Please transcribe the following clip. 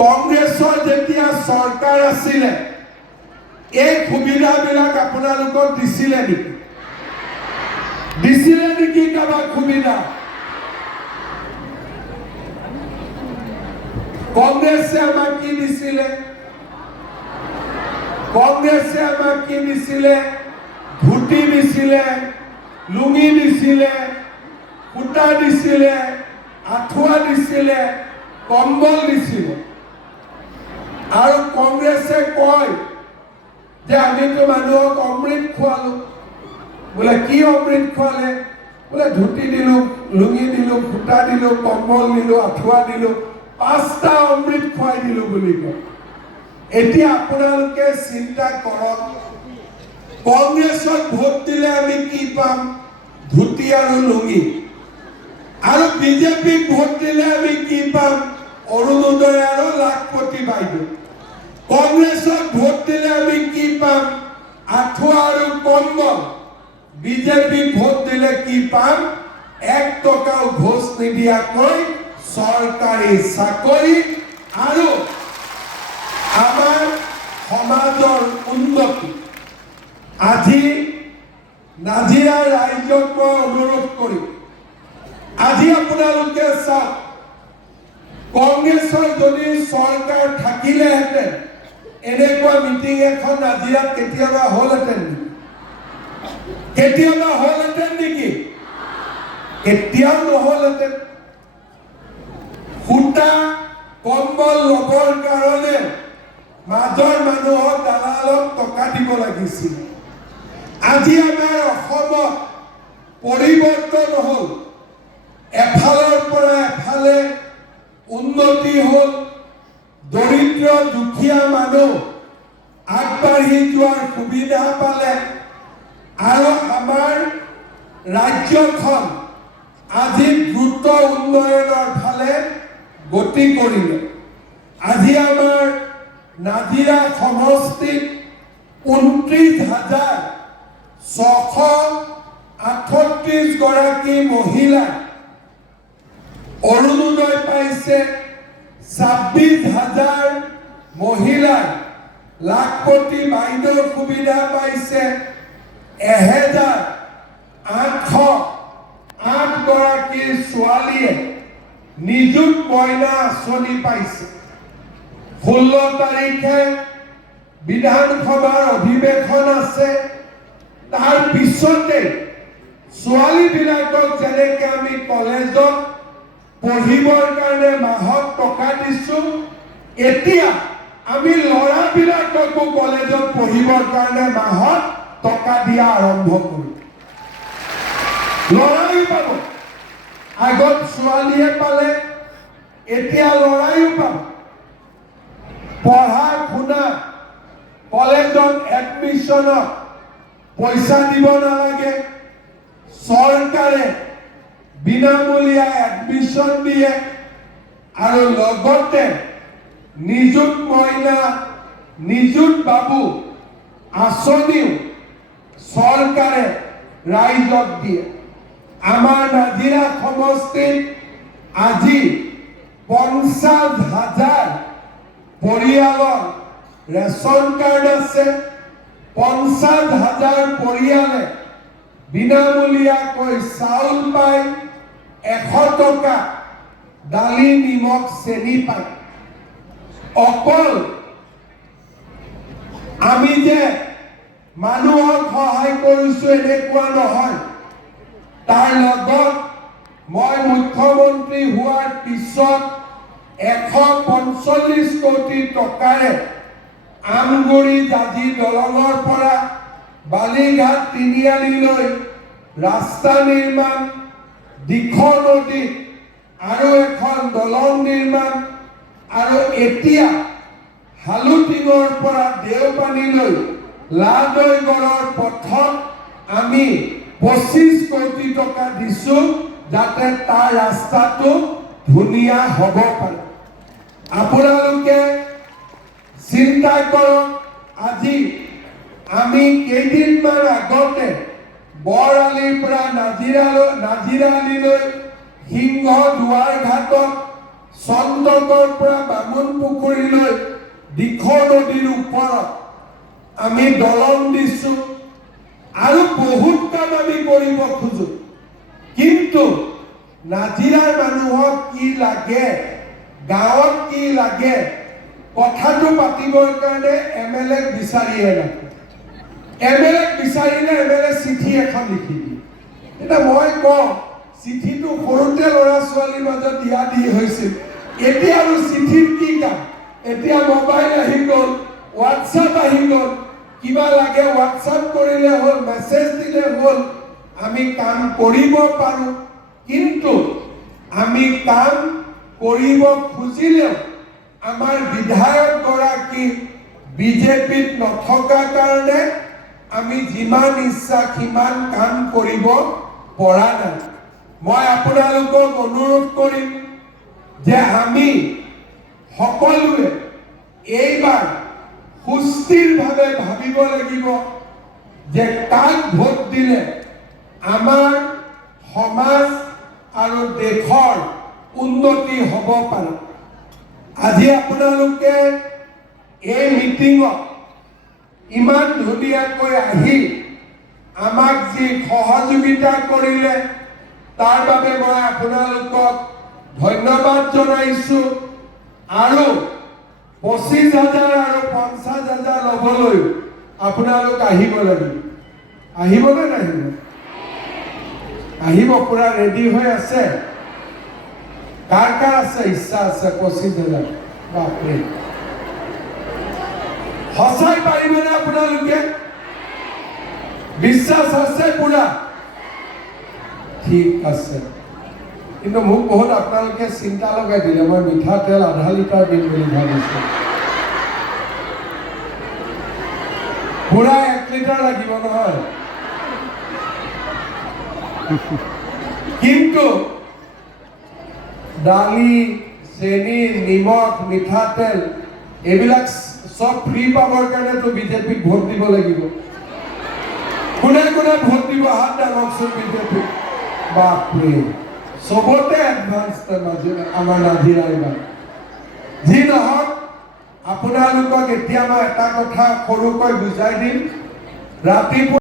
কংগ্ৰেছৰ যেতিয়া চৰকাৰ আছিলে এই সুবিধাবিলাক আপোনালোকক দিছিলে নেকি? দিছিলে নেকি কাবাক সুবিধা? কংগ্ৰেছে আমাক কি দিছিলে? কংগ্ৰেছে আমাক কি দিছিলে? ধুতি দিছিলে, লুঙি দিছিলে, সূতা দিছিলে, আঁঠুৱা দিছিলে, কম্বল দিছিলে। আৰু কংগ্ৰেছে কয় যে আমিতো মানুহক অমৃত খোৱালো। বোলে কি অমৃত খোৱালে? বোলে ধুতি দিলো, লুঙি দিলো, সূতা দিলো, কম্বল দিলো, আঁঠুৱা দিলো, 5টা অমৃত খুৱাই দিলো বুলি কয়। এতিয়া আপোনালোকে চিন্তা কৰক, কংগ্ৰেছক ভোট দিলে আমি কি পাম? ধুতি আৰু লুঙি। আৰু বিজেপিক ভোট দিলে আমি কি পাম? অৰুণোদয় আৰু লাখপতি বাইদেউ। কংগ্ৰেছক ভোট দিলে আমি কি পাম? আঁঠুৱা আৰু কম্বল। বিজেপিক ভোট দিলে কি পাম? 1 টকাও ঘোষ নিদিয়াকৈ চৰকাৰী চাকৰি আৰু আমাৰ সমাজৰ উন্নতি। আজি নাজিৰা ৰাইজক মই অনুৰোধ কৰিম, আজি আপোনালোকে চাওক, কংগ্ৰেছৰ যদি চৰকাৰ থাকিলেহেঁতেন এনেকুৱা মিটিং এখন নাজিৰাত কেতিয়াবা হ'লহেঁতেন নেকি? কেতিয়াবা হ'লহেঁতেন নেকি? কেতিয়াও নহ'লহেঁতেন। সূতা কম্বল ল'বৰ কাৰণে মাজৰ মানুহক দালালক টকা দিব লাগিছিল। আজি আমাৰ অসমত পৰিৱৰ্তন হ'ল, এফালৰ পৰা এফালে উন্নতি হ'ল, দৰিদ্ৰ দুখীয়া মানুহ আগবাঢ়ি যোৱাৰ সুবিধা পালে আৰু আমাৰ ৰাজ্যখন আজি দ্ৰুত উন্নয়নৰ ফালে গতি কৰিলে। আজি আমাৰ নাজিৰা সমষ্টিত 29,638 গৰাকী মহিলা অৰুণোদয় পাইছে, 26,000 মহিলা লাখপতি বাইদেউৰ সুবিধা পাইছে, 1,808 গৰাকী ছোৱালীয়ে নিযুত মইনা আঁচনি পাইছে। 16 তাৰিখে বিধানসভাৰ অধিৱেশন আছে। তাৰ পিছতে ছোৱালীবিলাকক যেনেকে আমি কলেজত পঢ়িবৰ কাৰণে মাহত টকা দিছো, এতিয়া আমি ল'ৰাবিলাককো কলেজত পঢ়িবৰ কাৰণে মাহত টকা দিয়া আৰম্ভ কৰিম। ল'ৰাইও পাব। আগত ছোৱালীয়ে পালে, এতিয়া ল'ৰাইও পাব। পঢ়া শুনা, কলেজত এডমিশ্যনত পইচা দিব নালাগে। চৰকাৰে বিনামূলীয়া এডমিশ্যন দিয়ে আৰু লগতে নিযুত মইনা, নিযুত বাবু আঁচনিও চৰকাৰে ৰাইজক দিয়ে। আমাৰ নাজিৰা সমষ্টিত আজি 50,000 পৰিয়ালৰ ৰেচন কাৰ্ড আছে। 50,000 পৰিয়ালে বিনামূলীয়াকৈ চাউল পায়, 100 টকা দালি, নিমখ, চেনি পায়। অকল আমি যে মানুহক সহায় কৰিছো এনেকুৱা নহয়, তাৰ লগত মই মুখ্যমন্ত্ৰী হোৱাৰ পিছত 145 কোটি টকাৰে আমগুৰি জাজি দলঙৰ পৰা বালিঘাট তিনিআলিলৈ ৰাস্তা নিৰ্মাণ, দিখৌ নদীত আৰু এখন দলং নিৰ্মাণ আৰু এতিয়া হালুটিঙৰ পৰা দেওপানীলৈ লাদৈগড়ৰ পথত আমি 25 কোটি টকা দিছো, যাতে তাৰ ৰাস্তাটো ধুনীয়া হ'ব পাৰে। আপোনালোকে চিন্তা কৰক, আজি আমি কেইদিনমান আগতে বৰালিৰ পৰা নাজিৰা আলিলৈ সিংহ দুৱাৰ ঘাটত চন্দ্ৰকৰ পৰা বামুণ পুখুৰীলৈ দিখৌ নদীৰ ওপৰত আমি দলং দিছো আৰু বহুত কাম আমি কৰিব খোজো। কিন্তু নাজিৰাৰ মানুহক কি লাগে, গাঁৱত কি লাগে, কথাটো পাতিবৰ কাৰণে MLA বিচাৰিয়ে নাপায়। MLA বিচাৰিলে MLA চিঠি এখন লিখি দিয়ে। এতিয়া মই কওঁ, চিঠিটো সৰুতে ল'ৰা ছোৱালীৰ মাজত দিয়া দি হৈছিল। এতিয়া আৰু চিঠিৰ কি কাম? এতিয়া মোবাইল আহি গ'ল, হোৱাটছআপ আহি গ'ল, কিবা লাগে হোৱাটছআপ কৰিলে হ'ল, মেছেজ দিলে হ'ল, আমি কাম কৰিব পাৰোঁ। কিন্তু আমি কাম কৰিব খুজিলেও আমাৰ বিধায়ক গৰাকী বিজেপিত নথকা কাৰণে আমি যিমান ইচ্ছা সিমান কাম কৰিব পৰা নাই। মই আপোনালোকক অনুৰোধ কৰিম যে আমি সকলোৱে এইবাৰ সুস্থিৰভাৱে ভাবিব লাগিব যে কাক ভোট দিলে আমাৰ সমাজ আৰু দেশৰ উন্নতি হ'ব পাৰে। আজি আপোনালোকে এই মিটিঙত ইমান ধুনীয়াকৈ আহি আমাক যি সহযোগিতা কৰিলে তাৰ বাবে মই আপোনালোকক ধন্যবাদ জনাইছো। আৰু 25,000 আৰু 50,000 ল'বলৈ আপোনালোক আহিব লাগিব। আহিবনে নাহিব? আহিব, পুৰা ৰেডি হৈ আছে? কাৰ কাৰ আছে ইচ্ছা আছে 25,000? বাপৰে, সঁচাই পাৰিবনে আপোনালোকে? বিশ্বাস আছে পুৰা? ঠিক আছে। কিন্তু মোক বহুত আপোনালোকে চিন্তা লগাই দিলে। মই মিঠাতেল আধা লিটাৰ দিম বুলি ভাবিছোঁ। পুৰা 1 লিটাৰ লাগিব নহয়। কিন্তু দালি, চেনি, নিমখ, মিঠাতেল এইবিলাক সব ফ্ৰী পাবৰ কাৰণেতো বিজেপিক ভোট দিব লাগিব। কোনে কোনে ভোট দিব? হাত দাঙকচোন বিজেপিক। বাপৰে, চবতে এডভান্স আমাৰ নাজিৰা। এইবাৰ যি নহওক, আপোনালোকক এতিয়া মই এটা কথা সৰুকৈ বুজাই দিম। ৰাতিপুৱা